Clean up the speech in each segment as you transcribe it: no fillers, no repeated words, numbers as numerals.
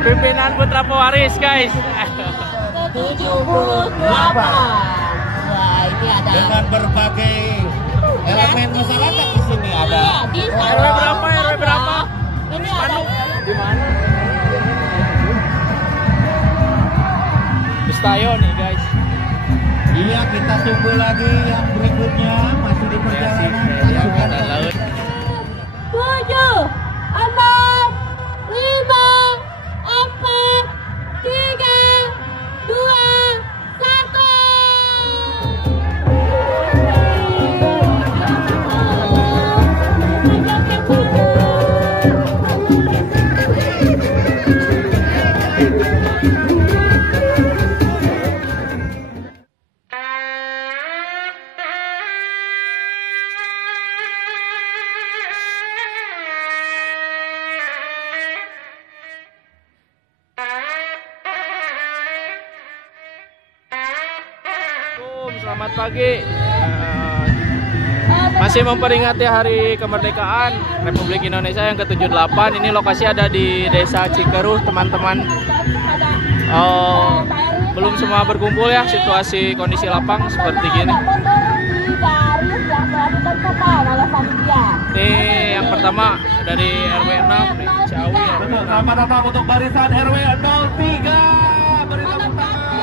Pimpinan Putra Pewaris, guys. 78. Wah, ini ada dengan berbagai elemen masyarakat di sini ada. RW berapa? RW berapa? Ini ada Di mana? Bustayo nih, guys. Iya, kita tunggu lagi yang berikutnya masih di perjalanan pasukan laut. 7, 6, 5, 4, 3, 2, 1. Selamat pagi. Masih memperingati Hari Kemerdekaan Republik Indonesia yang ke-78. Ini lokasi ada di Desa Cikeruh, teman-teman. Belum semua berkumpul ya, situasi kondisi lapang seperti gini. Ini yang pertama dari RW 6 nih, Ciawi ya. Selamat datang untuk barisan RW 03. Barisan pertama.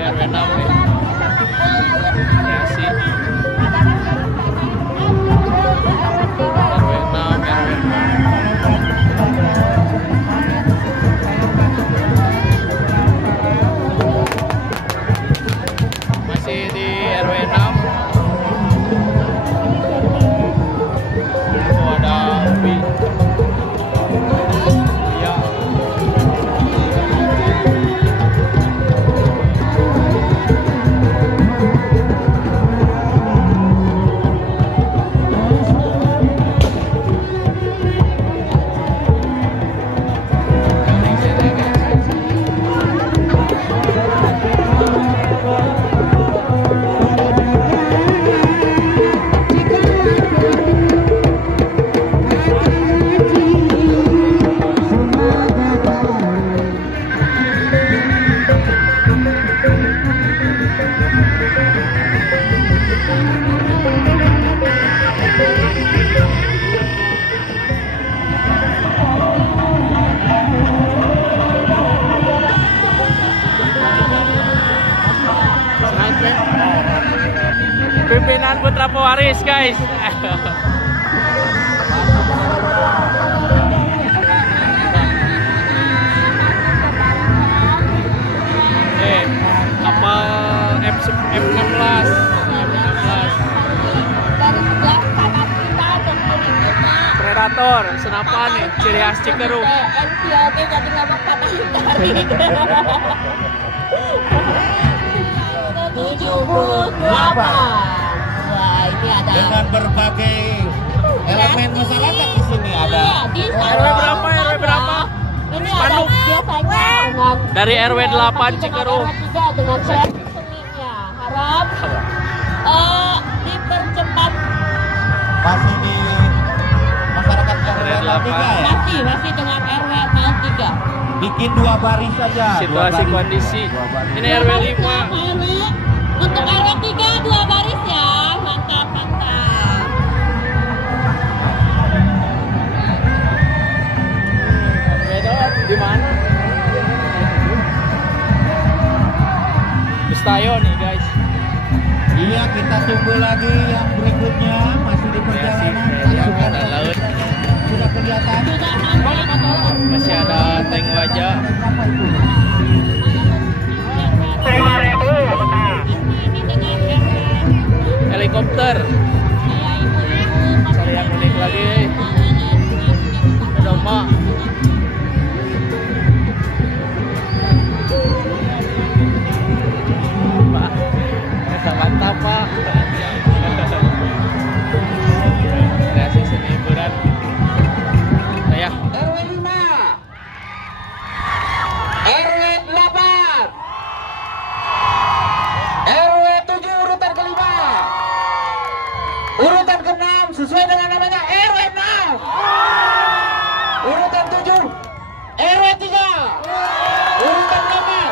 RW 6 nih. Kreasi. RW 6, RW 6. Masih di RW 6. Oh, ada Ubi. Iya. Pimpinan Putra Pewaris, guys. Kapal F16. Predator, senapan nih, ciri khas Cikeruh. Oke, jadi ngomong patah ditarik. 78. Wah, ini ada dengan berbagai elemen masyarakat di sini ada. RW berapa? RW berapa? Ini ada biasanya dengan Dari RW 8 Cikeruh. dengan seninya. Harap dipercepat. Masih di masyarakat RW 03 ya. Masih dengan RW 03. Bikin 2 baris saja. Situasi kondisi. Ini RW 5. Untuk RW 3 2 baris ya. Mantap, mantap. Di mana? Bustayo nih, guys. Iya, kita tunggu lagi yang berikutnya masih di perjalanan pasukan laut. Sudah kelihatan. Masih ada tank wajah. Helikopter. Cari yang unik lagi. Ada emak. RW 8, RW 7 urutan kelima, urutan ke-6 sesuai dengan namanya RW 6, urutan 7 RW 3, urutan 8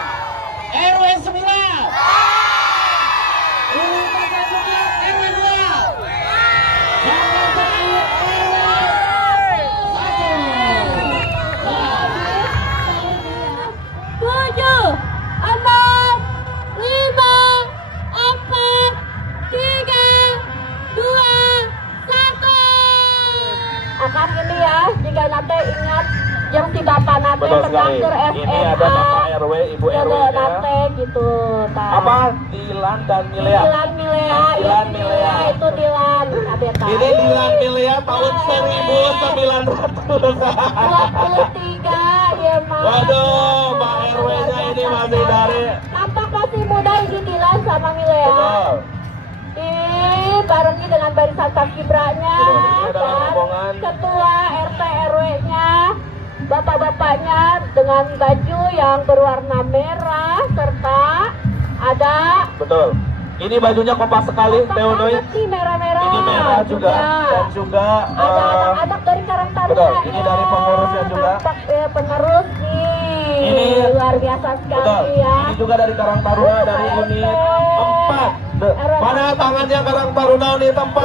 RW 9, urutan selanjutnya RW 2, yang terakhir RW 7, 6, 5, 4, 3, 2, 1. Akan ini ya, jika nanti ingat yang si bapak nanti Betul tentang sekali. tur SMA. Ini ada Bapak RW, Ibu RW -nya. nanti gitu. Apa? Dilan dan Milea. Dilan Milea, Dilan Milea. itu Dilan. Abeta. Ini Dilan Milea tahun 1900. 23 ya Mas. Waduh, Pak RW-nya ini masih dari. Nampak masih muda ini Dilan sama Milea. Betul. Barengi dengan barisan paskibranya Ini adalah dan rombongan. ketua RT RW-nya, bapak-bapaknya dengan baju yang berwarna merah serta ada Betul. Ini bajunya kompak sekali, Teonoy. ini merah-merah. Ini merah juga dan juga ada anak-anak dari Karang Taruna. betul, ini dari pengurusnya juga. Nampak, penerus nih. Ini luar biasa sekali betul. ya. Ini juga dari Karang Taruna dari unit 4. Mana tangannya Karang Taruna unit 4?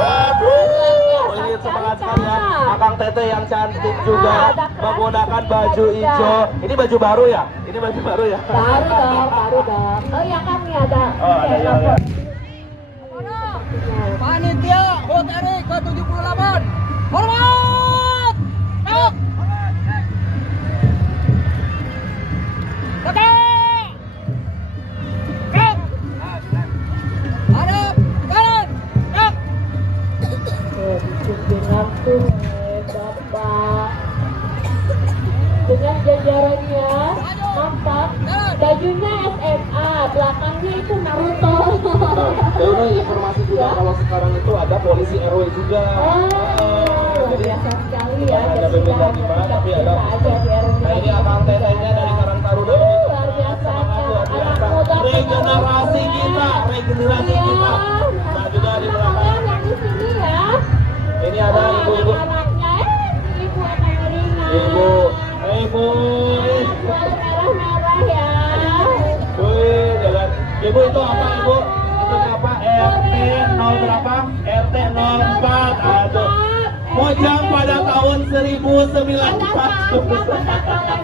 Ini semangat sekali ya. Akang Tete yang cantik juga menggunakan baju hijau. Ini baju baru ya? Ini baju baru ya? Baru dong. Oh iya kami ada. Oh, ada ya. Panitia HUT RI ke-78 hormat! Yuk! Oke! Yuk! Hadap! Kanan! Yuk! Dipimpin langsung oleh Bapak dengan jajarannya nampak bajunya SMA, belakangnya itu Naruto. Teonoy informasi juga kalau sekarang itu ada polisi RW juga. Oh, biasa sekali ya. Ada Jadi BPK kita Lima, tapi ada. aja di RW. Nah ini Akang Tetenya dari Karang Taruna. Luar biasa. Luar Anak biasa. muda Regenerasi kita, regenerasi Iya. kita. Nah juga di belakang. Yang di sini ya. Ini ada ibu-ibu. Anaknya, ibu akan ringan. Ibu, ibu, Merah-merah ya. wih, jalan. Ibu itu apa ibu? Itu apa? RT 0 berapa? RT 04. Aduh. Mojang pada tahun 1940.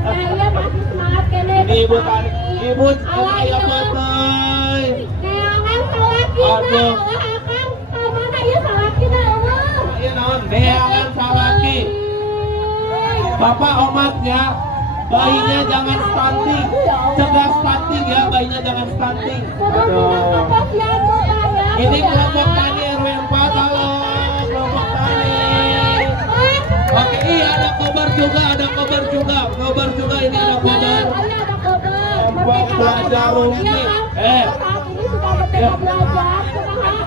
Saya masih semangat kene. Ini ibu kan, ibu ayah betul. Neangan salaki na. Aduh. Akang mana ya salaki na Allah. Iya naon, deangan salaki. Bapak omatnya, bayinya jangan stunting, cegah stunting ya, bayinya jangan stunting. Aduh. Ini kelompok tani RW 4, halo kelompok tani. Oke, iya ada kobar juga, ini ada kobar. Kelompok belajar rumit. Ya.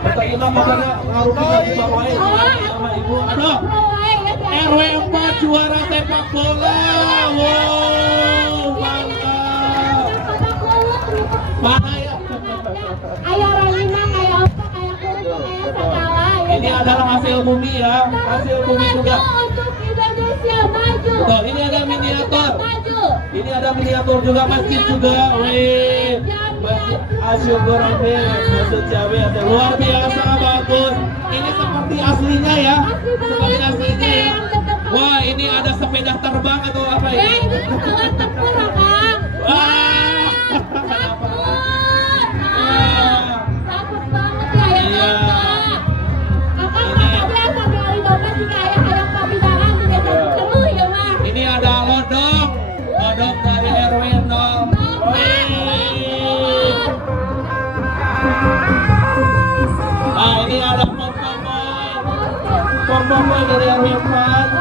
Betul ini kobarnya ngaruhi lagi bapak sama ibu. Aduh. RW 4 juara sepak bola. Wow, bangga. Mana ya? Ayo Ralina, kayak apa, kayak kulit, kayak segala. Ini adalah hasil bumi ya, hasil bumi juga. Untuk Indonesia maju. Betul, ini ada miniatur. Maju. Ini ada miniatur juga, masjid juga. Wih, masjid Asyukurami, masjid Jawa, luar biasa bagus. Ini seperti aslinya ya, seperti aslinya ya. Wah, ini ada sepeda terbang atau apa Ya, ini? ini pesawat tempur, Kang. Wah, Takut banget ya, ya, Iya. Kakak. Kakak biasa dari dompet jika ayah hayang pabidangan tidak seru ya, Mas. ini ada lodong dari RW 0. Wih. Nah, ini ada pom-pomboy dari RW 4.